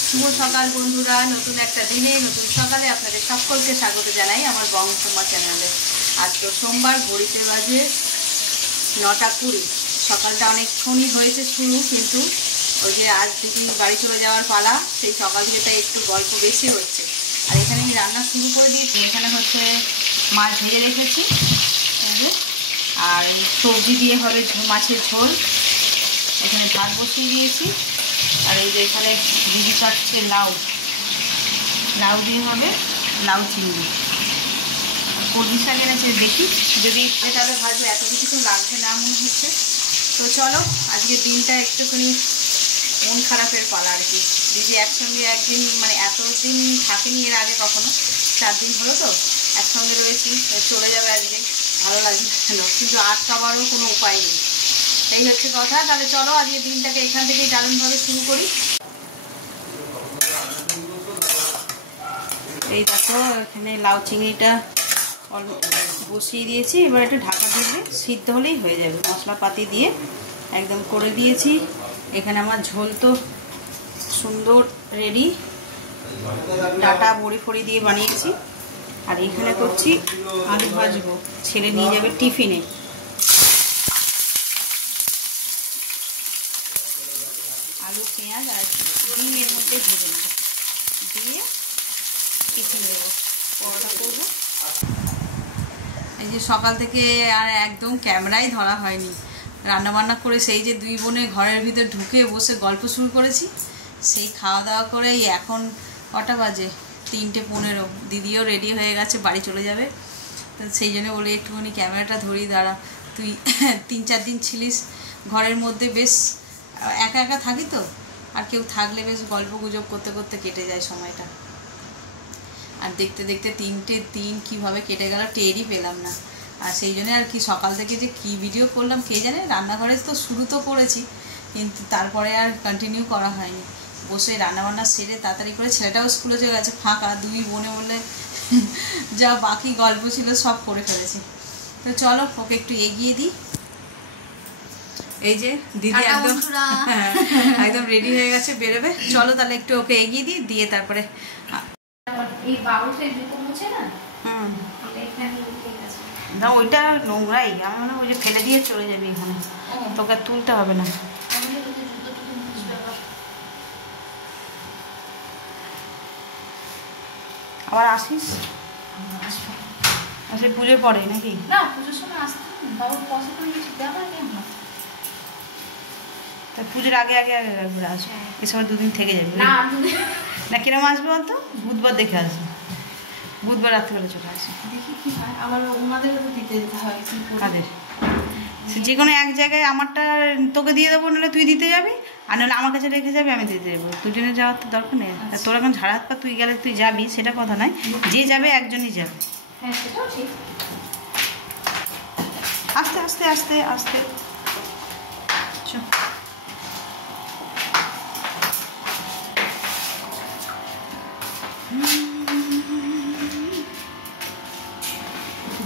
শুভ সকাল বন্ধুরা, নতুন একটা দিনে নতুন সকালে আপনাদের সকলকে স্বাগত জানাই আমার বংশমা চ্যানেলে। আজ তো সোমবার, ঘড়িতে বাজে 9:20। সকালটা অনেকক্ষণই হয়েছে শুরু, কিন্তু ওই যে আজ দিদি বাড়ি চলে যাওয়ার পালা, সেই সকাল থেকে তাই একটু গল্প বেশি হচ্ছে। আর এখানে আমি রান্না শুরু করে দিয়েছি। এখানে হচ্ছে মাছ ভেজে রেখেছি, আর সবজি দিয়ে হবে মাছের ঝোল। এখানে ভাত বসিয়ে দিয়েছি, আর এই যে এখানে দিদি কাটছে লাউ দিয়ে হবে লাউ চিংড়ি। কলমি শাক এনেছে, দেখি যদি তাহলে ভাজবে, এত কিছু তো লাগবে না মনে হচ্ছে। তো চলো, আজকে দিনটা একটুখানি মন খারাপের পালা আর কি। দিদি একসঙ্গে একদিন, মানে এতদিন থাকেনি এর আগে কখনো, 4 দিন হলো তো একসঙ্গে রয়েছি। চলে যাবে আজকে, ভালো লাগবে না, কিন্তু আটকাবারও কোনো উপায় নেই। এই হচ্ছে কথা। তাহলে চলো আজকে দিনটাকে এখান থেকেই দারুণভাবে শুরু করি। এই দেখো, এখানে লাউ চিংড়িটা বসিয়ে দিয়েছি। এবার একটু ঢাকা দিয়ে সিদ্ধ হলেই হয়ে যাবে। মশলাপাতি দিয়ে একদম করে দিয়েছি। এখানে আমার ঝোল তো সুন্দর রেডি, ডাটা বড়ি ফড়ি দিয়ে বানিয়েছি। আর এখানে করছি আলু ভাজবো, ছেলে নিয়ে যাবে টিফিনে। আলু পেঁয়াজ আর ডিম এর মধ্যে ভেজে নেব, দিয়ে টিফিন দেবো, পরোটা করবো। এই যে সকাল থেকে আর একদম ক্যামেরাই ধরা হয়নি। রান্নাবান্না করে সেই যে 2 বোনে ঘরের ভিতর ঢুকে বসে গল্প শুরু করেছি, সেই খাওয়া দাওয়া করেই এখন কটা বাজে, 3:15। দিদিও রেডি হয়ে গেছে, বাড়ি চলে যাবে। তো সেই জন্য বলে একটুখানি ক্যামেরাটা ধরি, দাঁড়া। তুই 3-4 দিন ছিলিস ঘরের মধ্যে, বেশ একা একা থাকি তো, আর কেউ থাকলে বেশ গল্প গুজব করতে করতে কেটে যায় সময়টা। আর দেখতে দেখতে 3টে দিন কীভাবে কেটে গেল টেরই পেলাম না। আর সেই জন্য আর কি সকাল থেকে যে কী ভিডিও করলাম কে জানে। রান্নাঘরে তো শুরু তো করেছি, কিন্তু তারপরে আর কন্টিনিউ করা হয়নি। বসে রান্নাবান্না সেরে তাড়াতাড়ি করে, ছেলেটাও স্কুলে চলে গেছে, ফাঁকা 2 বোনে বলে যা বাকি গল্প ছিল সব করে ফেলেছি। তো চলো ওকে একটু এগিয়ে দিই। এই যে দিদি একদম একদম রেডি হয়ে গেছে, বেরোবে। চলো তাহলে একটু ওকে এগিয়ে দিই, দিয়ে তারপরে এই বাবুসের জুতো মুছে না, না ওইটা নোংরাই। আমি মনে ওই যে ফেলে দিয়ে চলে যাবি, এখানে তোকে তুলতে হবে না। আবার আসিস, আসলে পুজোর পরে নাকি? না, পুজোর সময় আসতে বাবুর পছন্দ কিছু দেওয়া নেই। তা পুজোর আগে আগে একবার আসবো, এ সময় 2 দিন থেকে যাবে না। না কিরম আসবে বলতো? বুধবার দেখে আসবে, বুধবার রাত্রিবেলা চলে আসবে। দেখি কি হয়। আবার ওনাদেরও তো দিতে যেতে হয়। কাদের? যে কোনো এক জায়গায় আমারটা তোকে দিয়ে দেবো, নাহলে তুই দিতে যাবি, আর নাহলে আমার কাছে রেখে যাবি, আমি দিতে যাবো। দুজনে যাওয়ার তো দরকার নেই। তোর এখন ঝাড়া হাত পা, তুই গেলে তুই যাবি সেটা কথা নয়, যে যাবে একজনই যাবে। হ্যাঁ, সেটাও ঠিক। আস্তে আস্তে আস্তে আস্তে চ।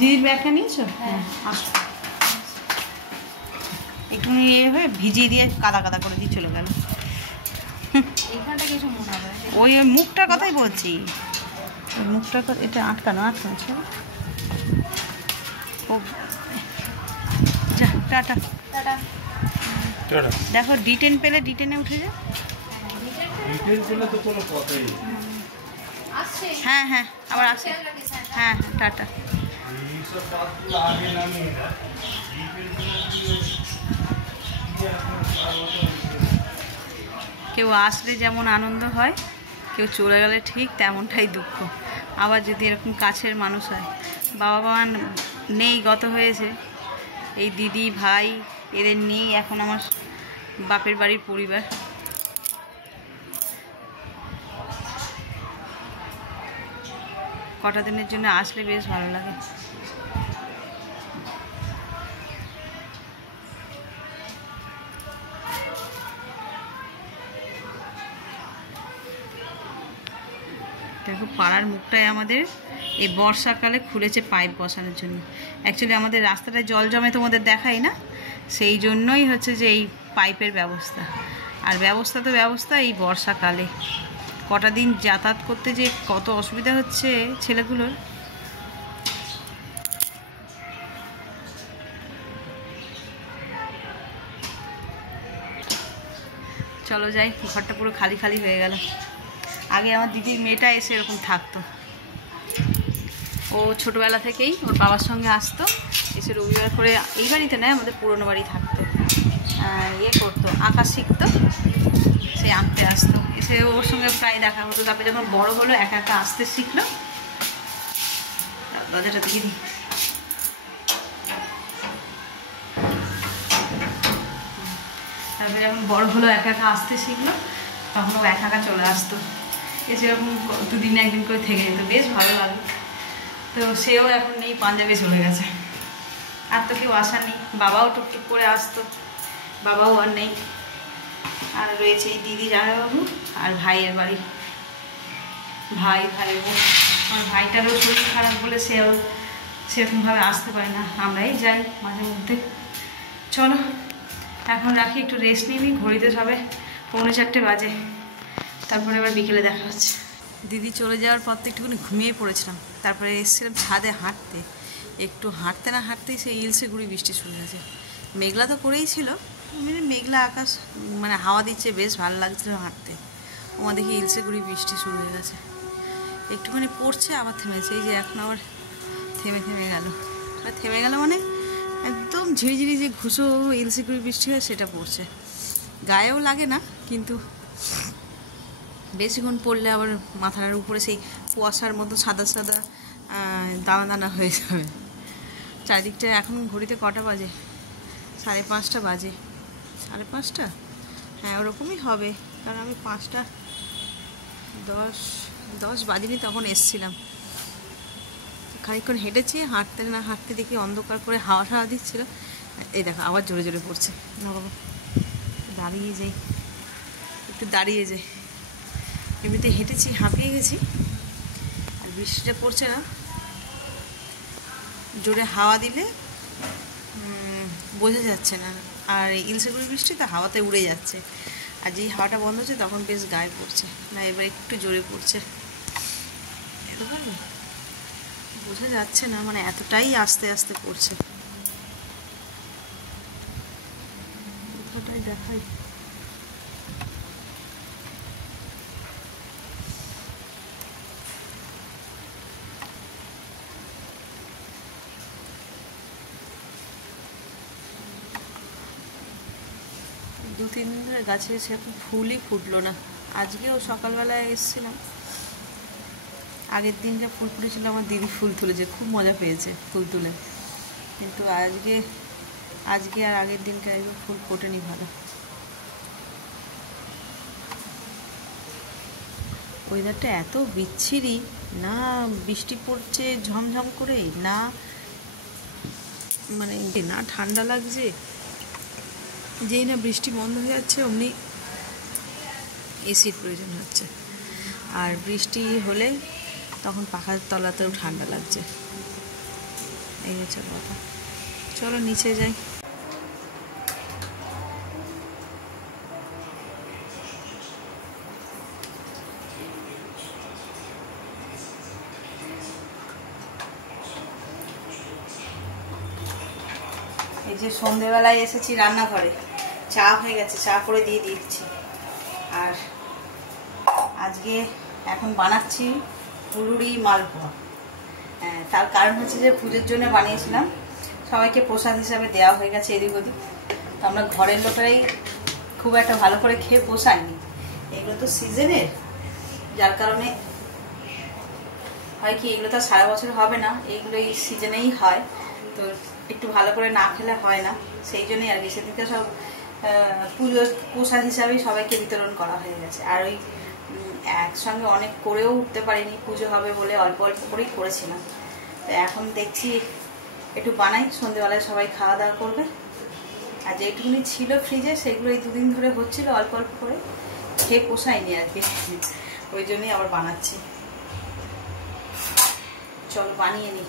দিদির ব্যাগটা নিয়েছো? হ্যাঁ, আসো। একটু ইয়ে হয়ে ভিজিয়ে দিয়ে কাদা কাদা করে দিয়ে চলে গেল। এখানটা কিছু মনে হবে। ওই মুখটার কথাই বলছি, ওই মুখটার কথা। এটা আটকানো ছিল। ও টাটা। দেখো ডিটেন পেলে ডিটেনে উঠে যা। হ্যাঁ হ্যাঁ, আবার আসে। হ্যাঁ টাটা। কেউ আসলে যেমন আনন্দ হয়, কেউ চলে গেলে ঠিক তেমনটাই দুঃখ। আবার যদি এরকম কাছের মানুষ হয়, বাবা মা নেই, গত হয়েছে, এই দিদি ভাই এদের নিয়েই এখন আমার বাপের বাড়ির পরিবার। কটা দিনের জন্য আসলে বেশ ভালো লাগে। দেখো পাড়ার মুখটাই আমাদের এই বর্ষাকালে খুলেছে পাইপ বসানোর জন্য। অ্যাকচুয়ালি আমাদের রাস্তাটায় জল জমে তোমাদের দেখাই না, সেই জন্যই হচ্ছে যে এই পাইপের ব্যবস্থা। আর ব্যবস্থা তো ব্যবস্থা, এই বর্ষাকালে কটা দিন যাতায়াত করতে যে কত অসুবিধা হচ্ছে ছেলেগুলোর। চলো যাই, ঘরটা পুরো খালি খালি হয়ে গেল। আগে আমার দিদির মেয়েটা এসে এরকম থাকতো, ও ছোটোবেলা থেকেই ওর বাবার সঙ্গে আসতো, এসে রবিবার করে এই বাড়িতে নয় আমাদের পুরনো বাড়ি থাকতো, ইয়ে করতো, আঁকা শিখতো, সে আঁকতে আসতো, এসে ওর সঙ্গে প্রায় দেখা হতো। তারপরে যখন বড় হলো একা একা আসতে শিখলো। দরজাটা দিয়ে দিই। তারপরে যখন বড় হলো একা একা আসতে শিখলো, তখন ও একা একা চলে আসতো, এসে এরকম দুদিন একদিন করে থেকে যেত, বেশ ভালো লাগতো। তো সেও এখন নেই, পাঞ্জাবে চলে গেছে, আর তো কেউ আসা নেই। বাবাও টুকটুক করে আসতো, বাবাও আর নেই। আর রয়েছে এই দিদি জামাইবাবু আর ভাইয়ের বাড়ি, ভাই বোন। আমার ভাইটারও শরীর খারাপ বলে সেও সেরকমভাবে আসতে পারে না, আমরাই যাই মাঝে মধ্যে। চলো এখন রাখি, একটু রেস্ট নিবি, ঘড়িতে সবে 3:45 বাজে, তারপরে আবার বিকেলে দেখা হচ্ছে। দিদি চলে যাওয়ার পর তো একটুখানি ঘুমিয়ে পড়েছিলাম, তারপরে এসেছিলাম ছাদে হাঁটতে, একটু হাঁটতে না হাঁটতেই সেই ইলসে গুঁড়ি বৃষ্টি শুরু হয়েছে। মেঘলা তো করেই ছিল, মেঘলা আকাশ, মানে হাওয়া দিচ্ছে, বেশ ভালো লাগছিল হাঁটতে। ওমা দেখি ইলসে গুঁড়ি বৃষ্টি শুরু হয়ে গেছে, একটুখানি পড়ছে আবার থেমেছে, এই যে এখন আবার থেমে গেল। থেমে গেল মানে একদম ঝিরিঝিরি যে ঘুষো ইলসে গুঁড়ি বৃষ্টি হয় সেটা পড়ছে, গায়েও লাগে না, কিন্তু বেশিক্ষণ পড়লে আবার মাথার উপরে সেই কুয়াশার মতো সাদা সাদা দানা দানা হয়ে যাবে। চারিদিকটা এখন ঘড়িতে কটা বাজে? 5:30 বাজে। 5:30? হ্যাঁ ওরকমই হবে, কারণ আমি 5:10 বাজিনি তখন এসছিলাম। খানিকক্ষণ হেঁটেছি, হাঁটতে না হাঁটতে দেখি অন্ধকার করে হাওয়া দিচ্ছিল, এই দেখো আবার জোরে জোরে পড়ছে। একটু দাঁড়িয়ে যাই, এমনিতে হেঁটেছি, হাঁপিয়ে গেছি, আর বৃষ্টিটা পড়ছে না, জোরে হাওয়া দিলে বোঝা যাচ্ছে না, আর ইলসেগুড়ি বৃষ্টি তো হাওয়াতে উড়ে যাচ্ছে, আর যেই হাওয়াটা বন্ধ হচ্ছে তখন বেশ গায়ে পড়ছে না, এবার একটু জোরে পড়ছে, এরকম বোঝা যাচ্ছে না, মানে এতটাই আস্তে আস্তে পড়ছে। কোথাটাই দেখাই, দু-তিন দিন ধরে গাছে সেরকম ফুলই ফুটলো না। আজকেও সকালবেলায় এসেছিলাম, আগের দিনটা ফুল ফুটেছিল, আমার দিদি ফুল তুলেছে, খুব মজা পেয়েছে ফুল তুলে, কিন্তু আজকে আর আগের দিনটা একবার ফুল ফোটেনি ভালো। ওয়েদারটা এত বিচ্ছিরি, না বৃষ্টি পড়ছে ঝমঝম করে, না মানে না ঠান্ডা লাগছে, যেই না বৃষ্টি বন্ধ হয়ে যাচ্ছে অমনি এসির প্রয়োজন হচ্ছে, আর বৃষ্টি হলে তখন পাখার তলাতেও ঠান্ডা লাগছে, এই হচ্ছে কথা। চলো নিচে যাই। এই যে সন্ধেবেলায় এসেছি রান্নাঘরে, চা হয়ে গেছে, চা করে দিয়ে দিচ্ছি, আর আজকে এখন বানাচ্ছি ফুলুরি মালপোয়া। তার কারণ হচ্ছে যে পুজোর জন্য বানিয়েছিলাম, সবাইকে প্রসাদ হিসাবে দেওয়া হয়ে গেছে এদিক ওদিক, তো আমরা ঘরের লোকেরাই খুব একটা ভালো করে খেয়ে পোষায়নি, এগুলো তো সিজনের, যার কারণে হয় কি এগুলো তো সারা বছর হবে না, এইগুলো এই সিজনেই হয়, তো একটু ভালো করে না খেলে হয় না, সেই জন্যই আর কি সেদিনকে সব পুজোর প্রসাদ হিসাবেই সবাইকে বিতরণ করা হয়ে গেছে। আর ওই একসঙ্গে অনেক করেও উঠতে পারিনি, পুজো হবে বলে অল্প অল্প করেই করেছিলাম, তো এখন দেখছি একটু বানাই, সন্ধ্যেবেলায় সবাই খাওয়া দাওয়া করবে, আর যেটুকুনি ছিল ফ্রিজে সেগুলো এই দুদিন ধরে হচ্ছিল অল্প অল্প করে, খেয়ে পোষায়নি আর কি, ওই জন্যই আবার বানাচ্ছি। চলো বানিয়ে নিই।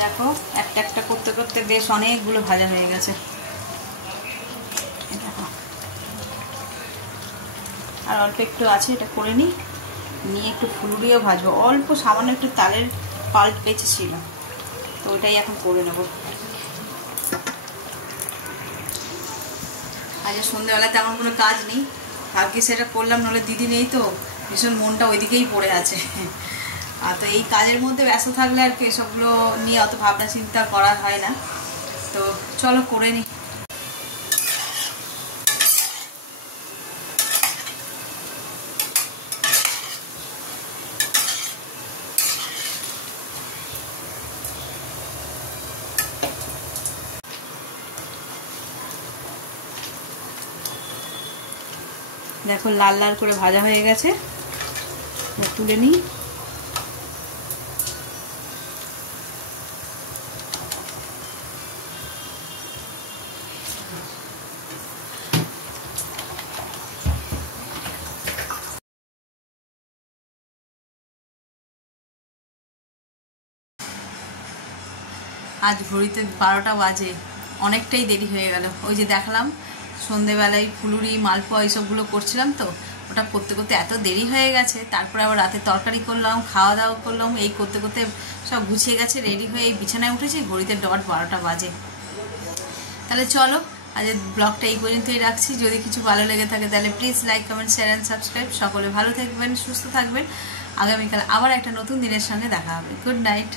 দেখো একটা একটা করতে করতে বেশ অনেকগুলো ভাজা হয়ে গেছে। আর অল্প একটু আছে, এটা করে নিই, নিয়ে একটু ফুলুরিও ভাজবো। অল্প সামান্য একটু তালের পাল্প বেঁচে ছিল, তো ওটাই এখন করে নেব। আজ সন্ধ্যেবেলা তেমন কোনো কাজ নেই, কালকে সেটা করলাম, নাহলে দিদি নেই তো ভীষণ মনটা ওইদিকেই পড়ে আছে। আর তো এই কাজের মধ্যে ব্যস্ত থাকলে আর কি এসবগুলো নিয়ে অত ভাবনা চিন্তা করা হয় না। তো চলো করে নিই। দেখো লাল লাল করে ভাজা হয়ে গেছে, তুলে নিই। আজ ঘড়িতে 12টা বাজে, অনেকটাই দেরি হয়ে গেল। ওই যে দেখলাম সন্ধেবেলায় ফুলুরি মালপোয়া এইসবগুলো করছিলাম, তো ওটা করতে করতে এত দেরি হয়ে গেছে। তারপরে আবার রাতে তরকারি করলাম, খাওয়া দাওয়া করলাম, এই করতে করতে সব গুছিয়ে গেছে, রেডি হয়ে এই বিছানায় উঠেছি, ঘড়িতে ডট 12টা বাজে। তাহলে চলো আজকের ব্লগটা এই পর্যন্তই রাখছি। যদি কিছু ভালো লেগে থাকে তাহলে please like, comment, share and subscribe. সকলে ভালো থাকবেন, সুস্থ থাকবেন। আগামীকাল আবার একটা নতুন দিনের সঙ্গে দেখা হবে। Good night.